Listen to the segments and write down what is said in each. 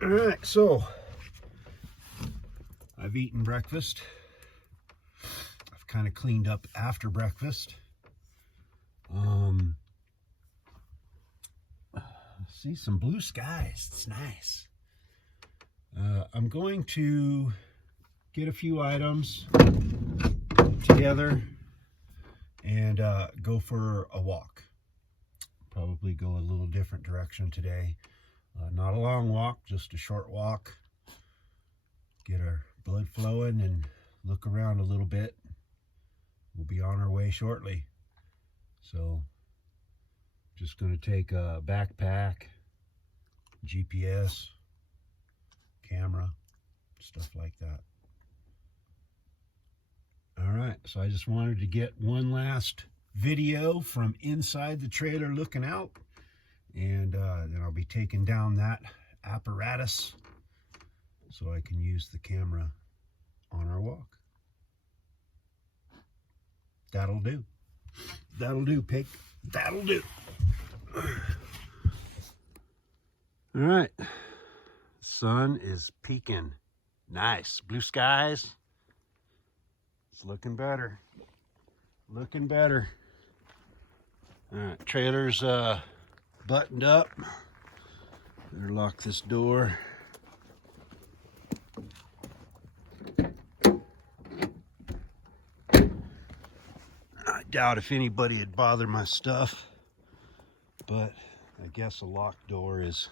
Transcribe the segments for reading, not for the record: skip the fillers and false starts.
All right, so I've eaten breakfast. I've kind of cleaned up after breakfast. See some blue skies. It's nice. I'm going to get a few items together and go for a walk. Probably go a little different direction today. Not a long walk, just a short walk. Get our blood flowing and look around a little bit. We'll be on our way shortly. So just going to take a backpack, GPS, camera, stuff like that. All right, so I just wanted to get one last video from inside the trailer looking out, and then I'll be taking down that apparatus so I can use the camera on our walk. That'll do. That'll do, pig. That'll do. All right. Sun is peaking. Nice. Blue skies. It's looking better. Looking better. All right. Trailer's buttoned up. Better lock this door. I doubt if anybody would bother my stuff, but I guess a locked door is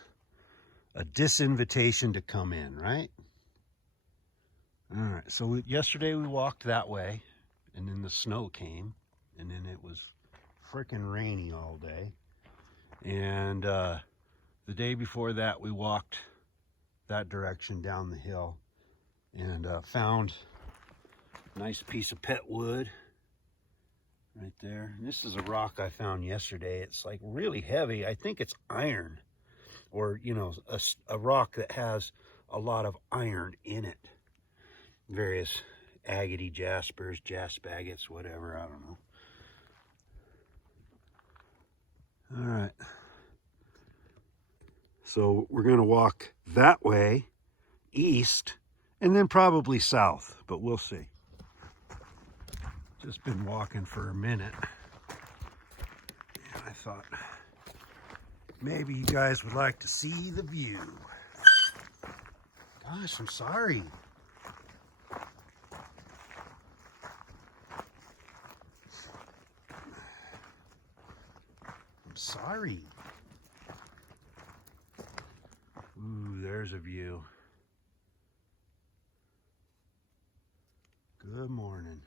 a disinvitation to come in, right? All right, so yesterday we walked that way, and then the snow came, and then it was freaking rainy all day. And the day before that, we walked that direction down the hill and found a nice piece of pet wood right there. And this is a rock I found yesterday. It's like really heavy. I think it's iron, or you know, a rock that has a lot of iron in it. Various agate jaspers, agates, whatever, I don't know. All right. So we're going to walk that way, east, and then probably south, but we'll see. Just been walking for a minute, and I thought maybe you guys would like to see the view. Gosh, I'm sorry. I'm sorry. Ooh, there's a view. Good morning.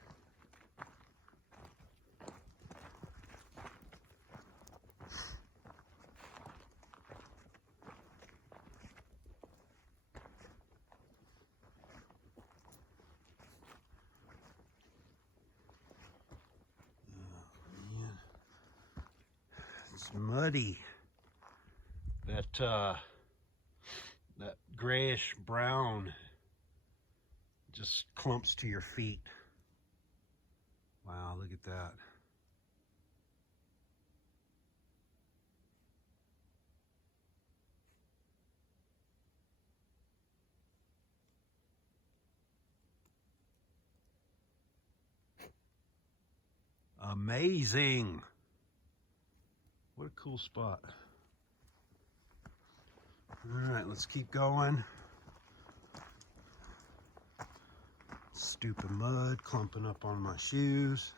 It's muddy. That grayish brown just clumps to your feet. Wow, look at that. Amazing. What a cool spot. All right, let's keep going. Stupid mud clumping up on my shoes.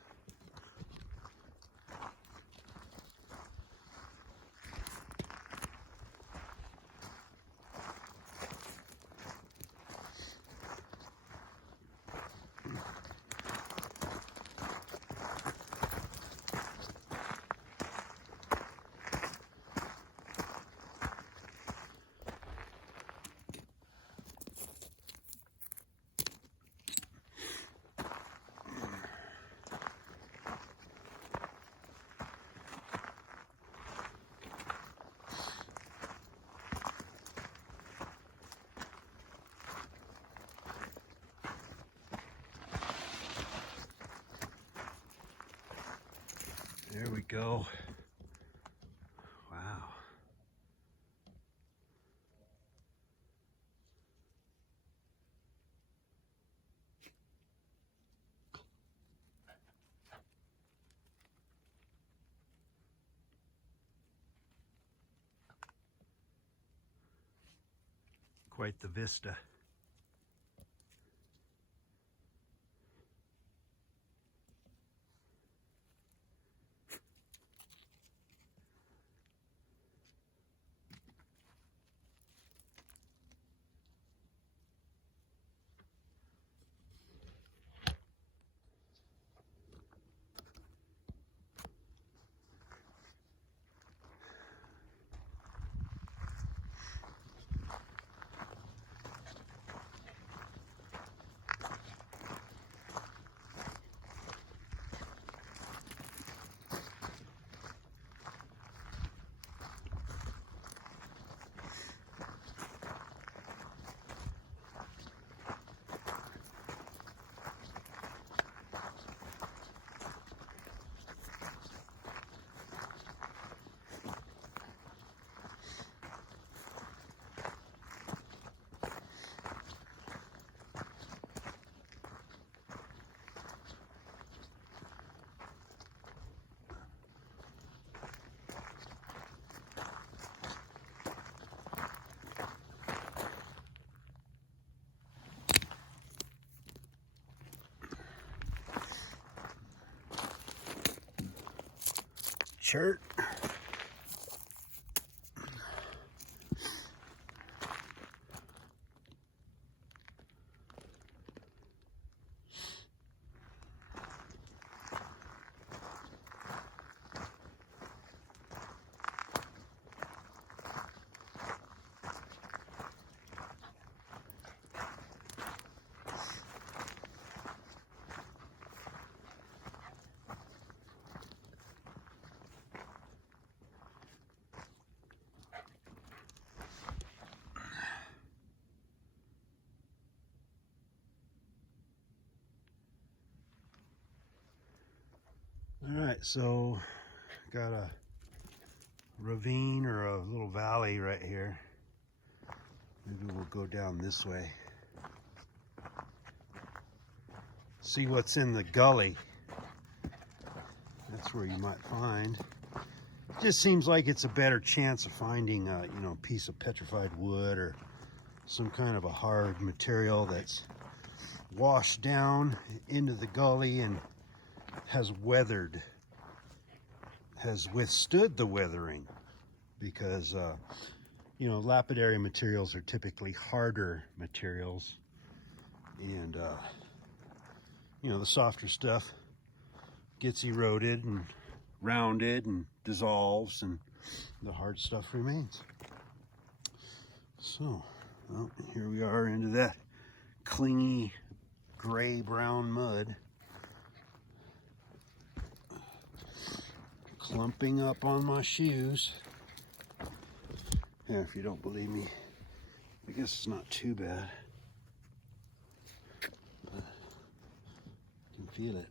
There we go. Wow. Quite the vista. Shirt. All right, so got a ravine or a little valley right here. Maybe we'll go down this way. See what's in the gully. That's where you might find. It just seems like it's a better chance of finding a, you know, piece of petrified wood or some kind of a hard material that's washed down into the gully and has weathered, has withstood the weathering, because you know, lapidary materials are typically harder materials, and you know, the softer stuff gets eroded and rounded and dissolves, and the hard stuff remains. So, well, here we are into that clingy gray-brown mud, clumping up on my shoes. Yeah, if you don't believe me, I guess it's not too bad. But I can feel it.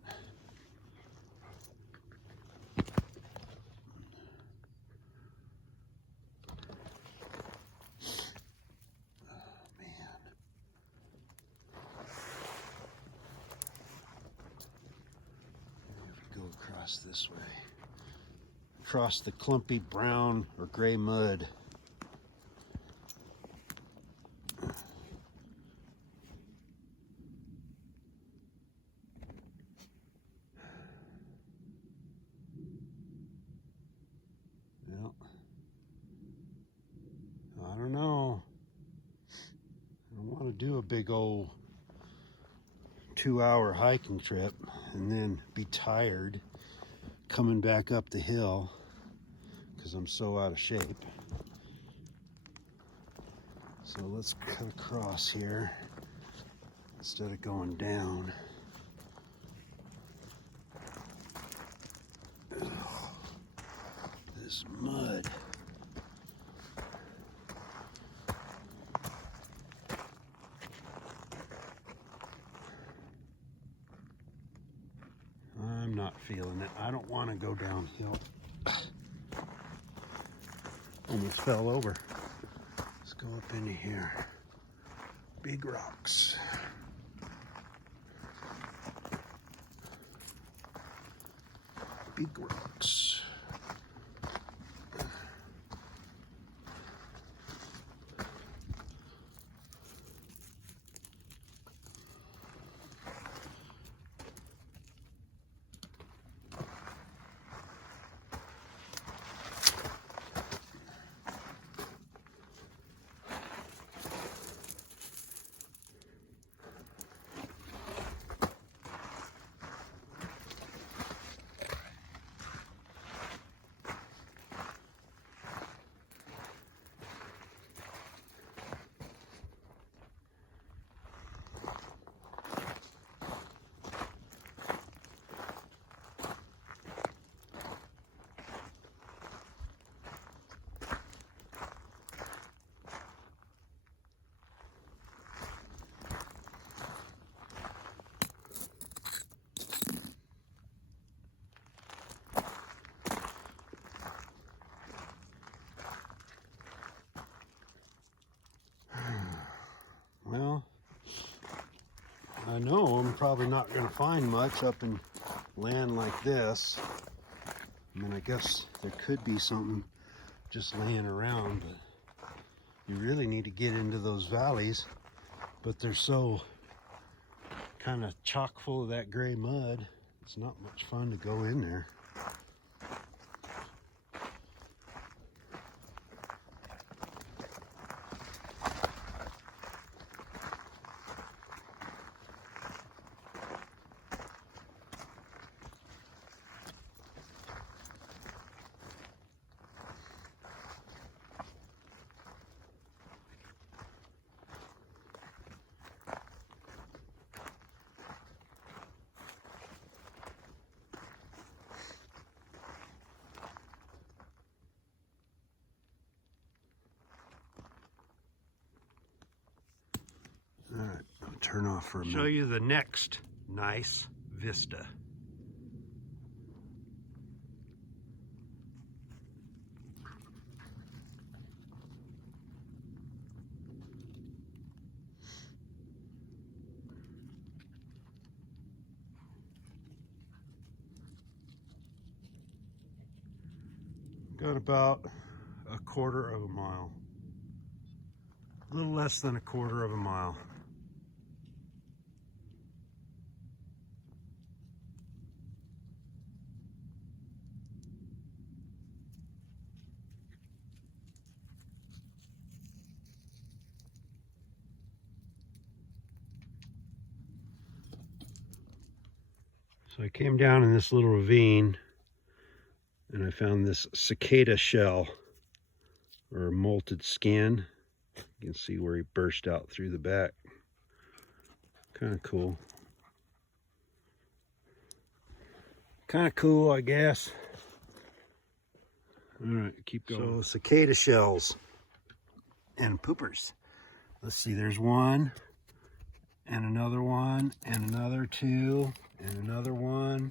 Oh, man. We have to go across this way. Across the clumpy brown or gray mud. Well, I don't know. I don't want to do a big old 2-hour hiking trip and then be tired coming back up the hill because I'm so out of shape. So let's cut across here instead of going down. Ugh, this mud. I'm not feeling it. I don't want to go downhill. Almost fell over. Let's go up into here. Big rocks. Big rocks. probably not going to find much up in land like this. I mean, I guess there could be something just laying around, but you really need to get into those valleys. But they're so kind of chock full of that gray mud, it's not much fun to go in there. All right, I'll turn off for a minute. Show you the next nice vista. Got about a quarter of a mile. A little less than a quarter of a mile. So I came down in this little ravine and I found this cicada shell, or molted skin. You can see where he burst out through the back. Kind of cool. Kind of cool, I guess. All right, keep going. So cicada shells and poopers. Let's see, there's one, and another one, and another two, and another one,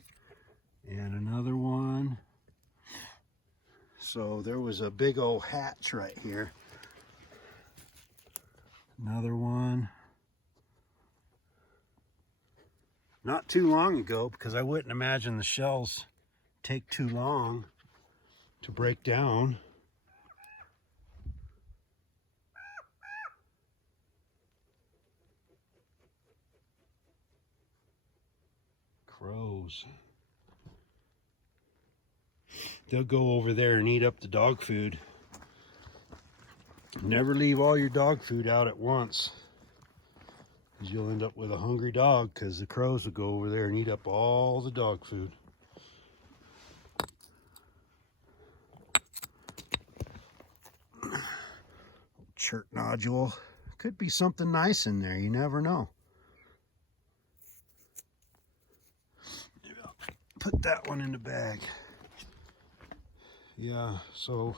and another one. So there was a big old hatch right here. Another one. Not too long ago, because I wouldn't imagine the shells take too long to break down. Crows. They'll go over there and eat up the dog food. Never leave all your dog food out at once, because you'll end up with a hungry dog, because the crows will go over there and eat up all the dog food. Chert nodule. Could be something nice in there, you never know. Maybe I'll put that one in the bag. Yeah, so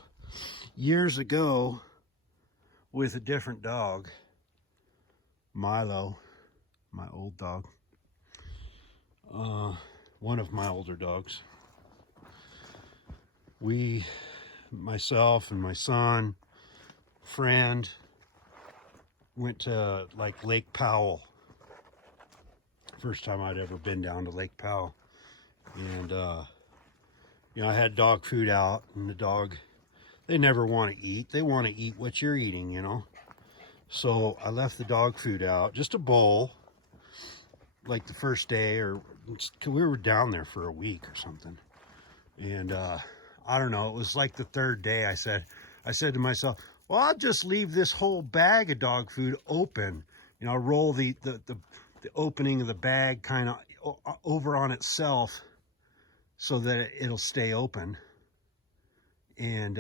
years ago, with a different dog, Milo, my old dog, one of my older dogs, myself and my son, friend, went to like Lake Powell. First time I'd ever been down to Lake Powell. And you know, I had dog food out, and the dog, they never want to eat. They want to eat what you're eating, you know. So I left the dog food out, just a bowl, like the first day, or we were down there for a week or something. And I don't know, it was like the third day. I said to myself, well, I'll just leave this whole bag of dog food open. You know, roll the opening of the bag kind of over on itself so that it'll stay open. And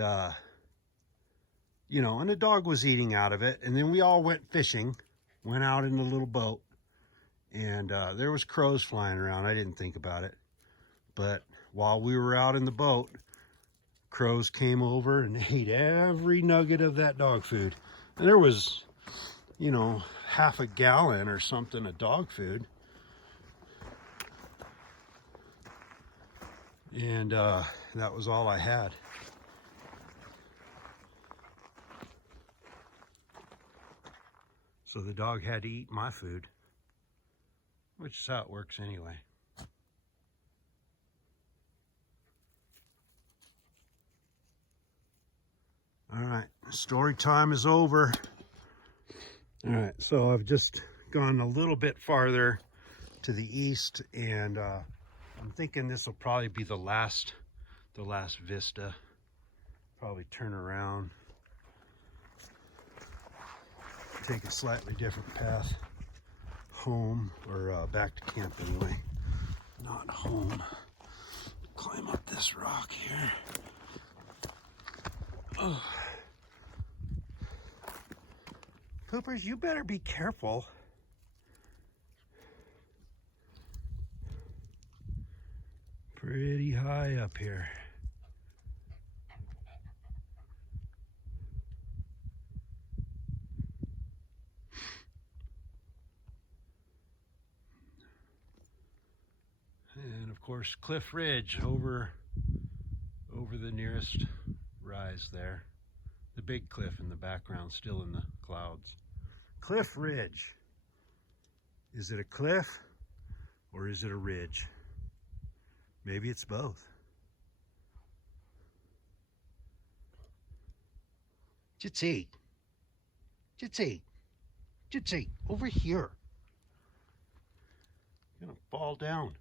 you know, and the dog was eating out of it. And then we all went fishing, went out in a little boat, and there was crows flying around. I didn't think about it. But while we were out in the boat, crows came over and ate every nugget of that dog food. And there was, you know, half a gallon or something of dog food. And that was all I had. So the dog had to eat my food. which is how it works anyway. All right, story time is over. All right, so I've just gone a little bit farther to the east, and I'm thinking this will probably be the last vista. Probably turn around, take a slightly different path home, or back to camp anyway. Not home. Climb up this rock here. Oh. Poopers, you better be careful. Pretty high up here. And of course, Cliff Ridge over the nearest rise there. The big cliff in the background, still in the clouds. Cliff Ridge. Is it a cliff or is it a ridge? Maybe it's both. Jitsi. Jitsi. Jitsi, over here. You're gonna fall down.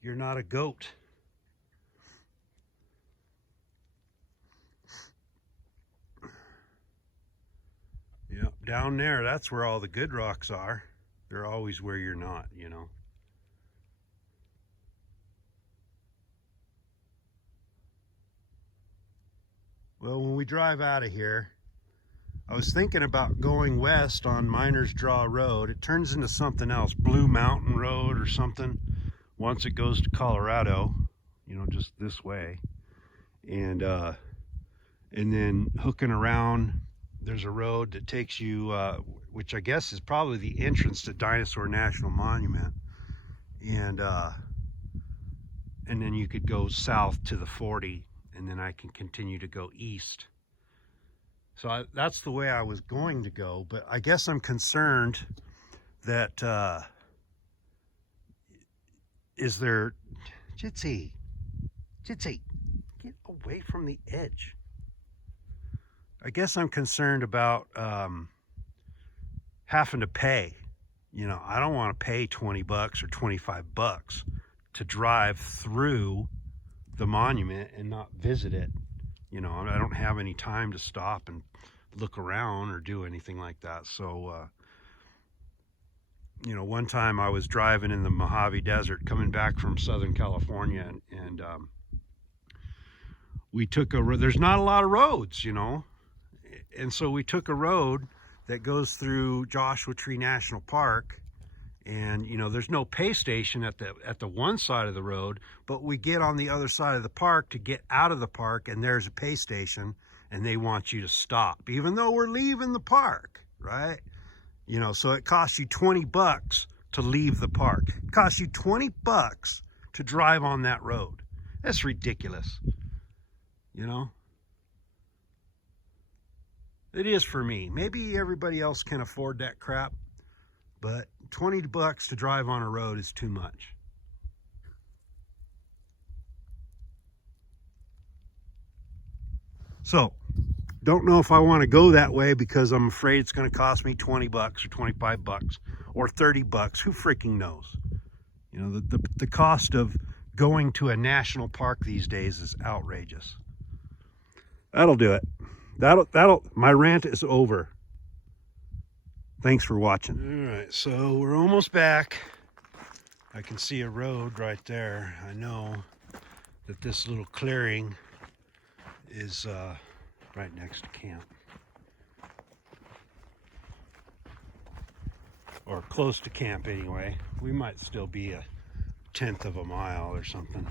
You're not a goat. Yep, down there, that's where all the good rocks are. They're always where you're not, you know. Well, when we drive out of here, I was thinking about going west on Miners Draw Road. It turns into something else, Blue Mountain Road or something, once it goes to Colorado, you know, just this way. And then hooking around, there's a road that takes you, which I guess is probably the entrance to Dinosaur National Monument. And then you could go south to the 40, and then I can continue to go east. So that's the way I was going to go, but I guess I'm concerned that, is there, Jitsi, get away from the edge. I guess I'm concerned about having to pay. You know, I don't want to pay 20 bucks or 25 bucks to drive through the monument and not visit it. You know, I don't have any time to stop and look around or do anything like that. So, you know, one time I was driving in the Mojave Desert coming back from Southern California, and we took there's not a lot of roads, you know, and so we took a road that goes through Joshua Tree National Park, and you know, there's no pay station at the one side of the road, but we get on the other side of the park to get out of the park, and there's a pay station, and they want you to stop even though we're leaving the park, right? You know, so it costs you 20 bucks to leave the park. It costs you 20 bucks to drive on that road. That's ridiculous. You know? It is for me. Maybe everybody else can afford that crap, but 20 bucks to drive on a road is too much. So, don't know if I want to go that way because I'm afraid it's going to cost me 20 bucks or 25 bucks or 30 bucks. Who freaking knows? You know, the cost of going to a national park these days is outrageous. That'll do it. My rant is over. Thanks for watching. All right, so we're almost back. I can see a road right there. I know that this little clearing is right next to camp, or close to camp anyway. We might still be a 1/10 of a mile or something.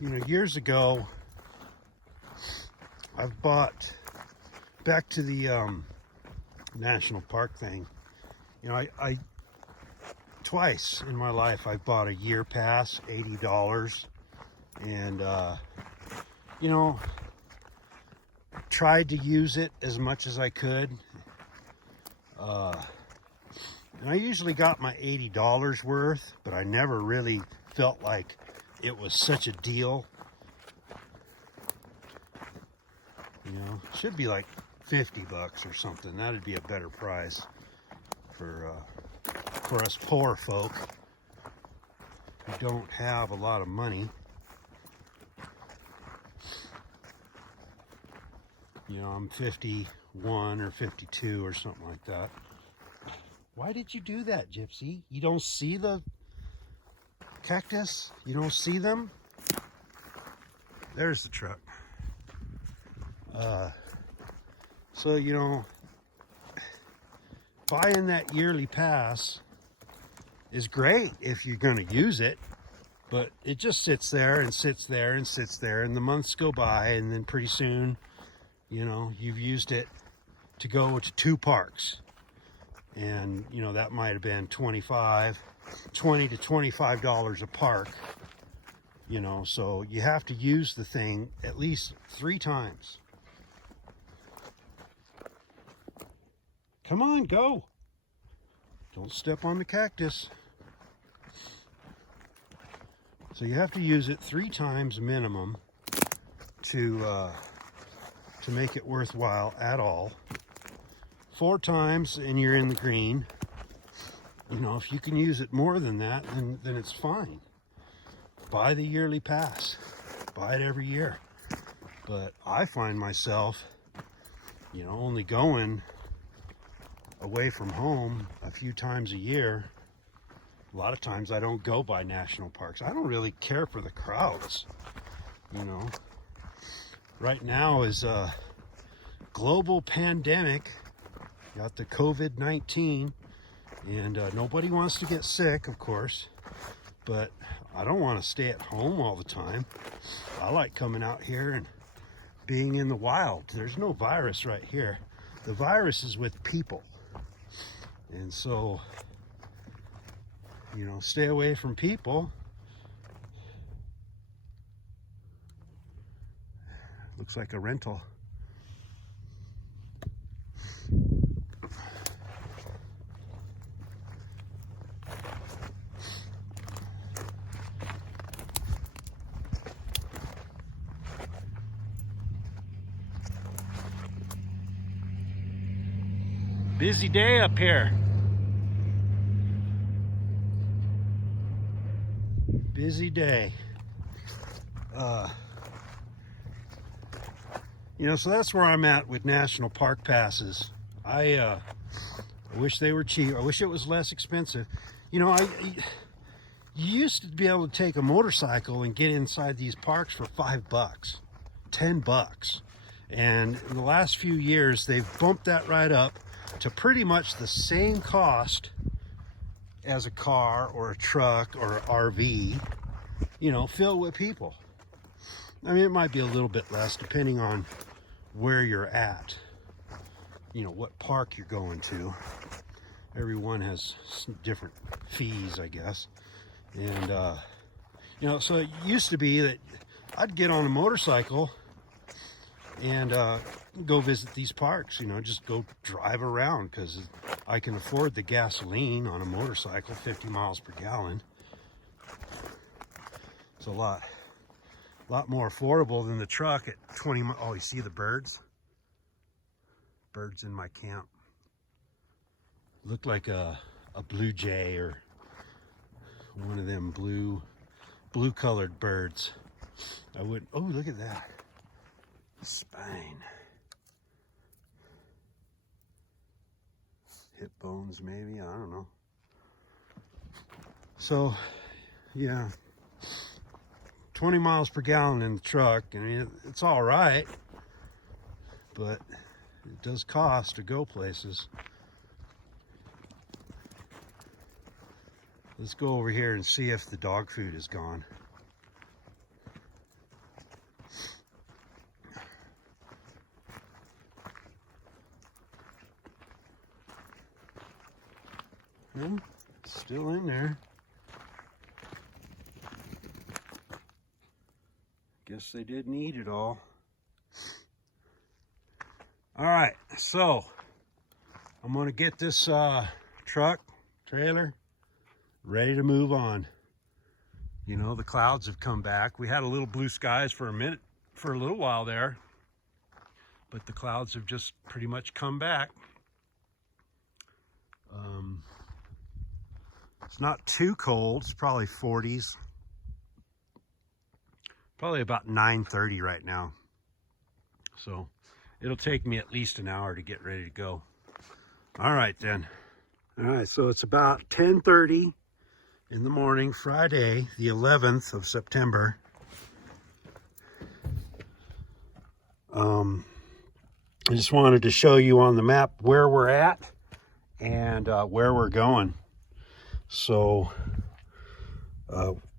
you know, years ago, I've bought, back to the national park thing, you know, I twice in my life I've bought a year pass, $80, and you know, tried to use it as much as I could, and I usually got my $80 worth, but I never really felt like it was such a deal. You know, should be like $50 or something. That'd be a better price for us poor folk who don't have a lot of money. You know, I'm 51 or 52 or something like that. Why did you do that, Gypsy? You don't see the cactus? You don't see them? There's the truck. So, you know, buying that yearly pass is great if you're going to use it, but it just sits there and sits there and sits there, and the months go by, and then pretty soon, you know, you've used it to go to 2 parks. And, you know, that might have been $20 to $25 a park, you know, so you have to use the thing at least 3 times. Come on, go. Don't step on the cactus. So you have to use it 3 times minimum to make it worthwhile at all. 4 times and you're in the green. You know, if you can use it more than that, then it's fine. Buy the yearly pass. Buy it every year. But I find myself, you know, only going away from home a few times a year. A lot of times I don't go by national parks. I don't really care for the crowds, you know. Right now is a global pandemic. Got the COVID-19, and nobody wants to get sick, of course, but I don't want to stay at home all the time. I like coming out here and being in the wild. There's no virus right here. The virus is with people. And so, you know, stay away from people. Looks like a rental. Busy day up here. Busy day. You know, so that's where I'm at with national park passes. I wish they were cheap. I wish it was less expensive. You know, you used to be able to take a motorcycle and get inside these parks for $5, $10. And in the last few years, they've bumped that right up to pretty much the same cost as a car or a truck or an RV, you know, filled with people. I mean, it might be a little bit less depending on where you're at, you know, what park you're going to. Everyone has different fees, I guess. And, you know, so it used to be that I'd get on a motorcycle and go visit these parks, you know, just go drive around because I can afford the gasoline on a motorcycle, 50 miles per gallon. It's a lot more affordable than the truck at 20 miles. Oh, you see the birds? Birds in my camp. Look like a blue jay or one of them blue colored birds. I would, oh, look at that. Spine. Hip bones, maybe, I don't know. So, yeah, 20 miles per gallon in the truck. I mean, it's all right, but it does cost to go places. Let's go over here and see if the dog food is gone. Well, it's still in there. Guess they didn't eat it all. All right, so I'm gonna get this truck, trailer, ready to move on. You know, the clouds have come back. We had a little blue skies for a little while there, but the clouds have just pretty much come back. It's not too cold. It's probably 40s. Probably about 9:30 right now. So it'll take me at least an hour to get ready to go. All right then. All right, so it's about 10:30 in the morning, Friday, the 11th of September. I just wanted to show you on the map where we're at and where we're going. So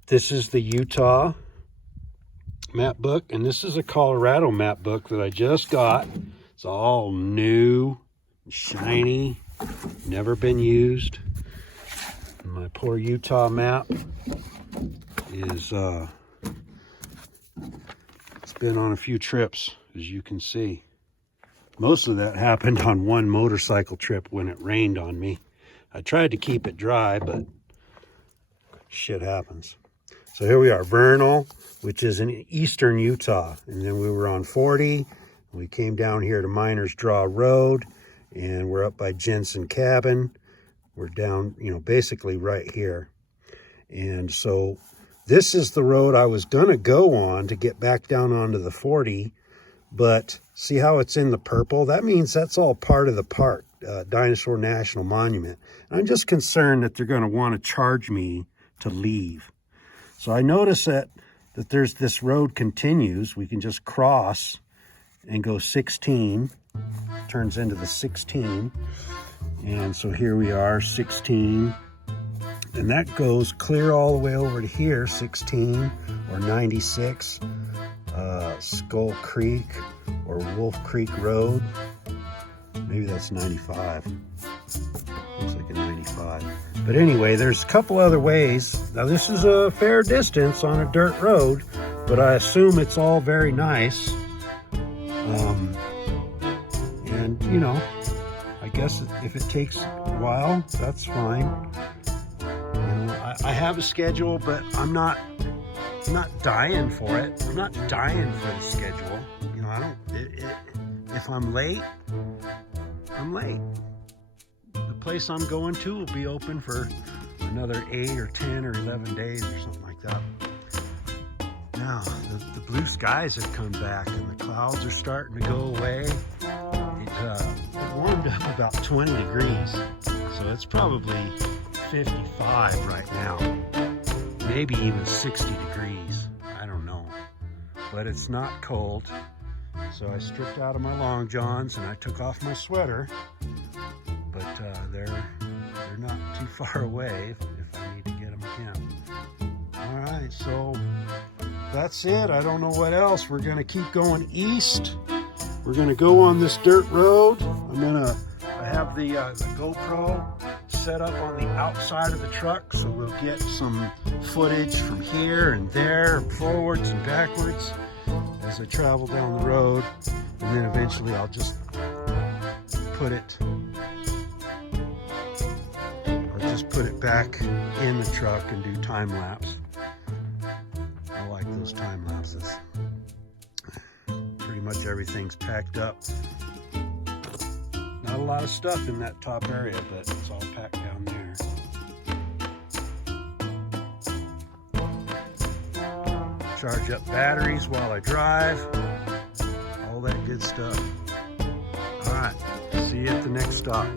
this is the Utah map book, and this is a Colorado map book that I just got. It's all new, shiny, never been used. My poor Utah map is it's been on a few trips, as you can see. Most of that happened on one motorcycle trip when it rained on me. I tried to keep it dry, but shit happens. So here we are, Vernal, which is in eastern Utah. And then we were on 40. We came down here to Miners Draw Road, and we're up by Jensen Cabin. We're down, you know, basically right here. And so this is the road I was gonna go on to get back down onto the 40, but see how it's in the purple? That means that's all part of the park, Dinosaur National Monument. I'm just concerned that they're gonna wanna charge me to leave. So I notice that there's this road continues. We can just cross and go 16, turns into the 16. And so here we are, 16. And that goes clear all the way over to here, 16 or 96, Skull Creek or Wolf Creek Road. Maybe that's 95. Looks like a 95. But anyway, there's a couple other ways. Now this is a fair distance on a dirt road, but I assume it's all very nice. And you know, I guess if it takes a while, that's fine. You know, I have a schedule, but I'm not dying for it. I'm not dying for the schedule. You know, if I'm late, I'm late. The place I'm going to will be open for another 8 or 10 or 11 days or something like that. Now, the blue skies have come back and the clouds are starting to go away. It warmed up about 20 degrees, so it's probably 55 right now. Maybe even 60 degrees. I don't know. But it's not cold. So I stripped out of my long johns and I took off my sweater. But they're not too far away if I need to get them again. All right, so that's it. I don't know what else. We're gonna keep going east. We're gonna go on this dirt road. I have the GoPro set up on the outside of the truck, so we'll get some footage from here and there, forwards and backwards as I travel down the road. And then eventually I'll just put it back in the truck and do time lapse. I like those time lapses. Pretty much everything's packed up. Not a lot of stuff in that top area, but it's all packed down there. Charge up batteries while I drive. All that good stuff. All right, see you at the next stop.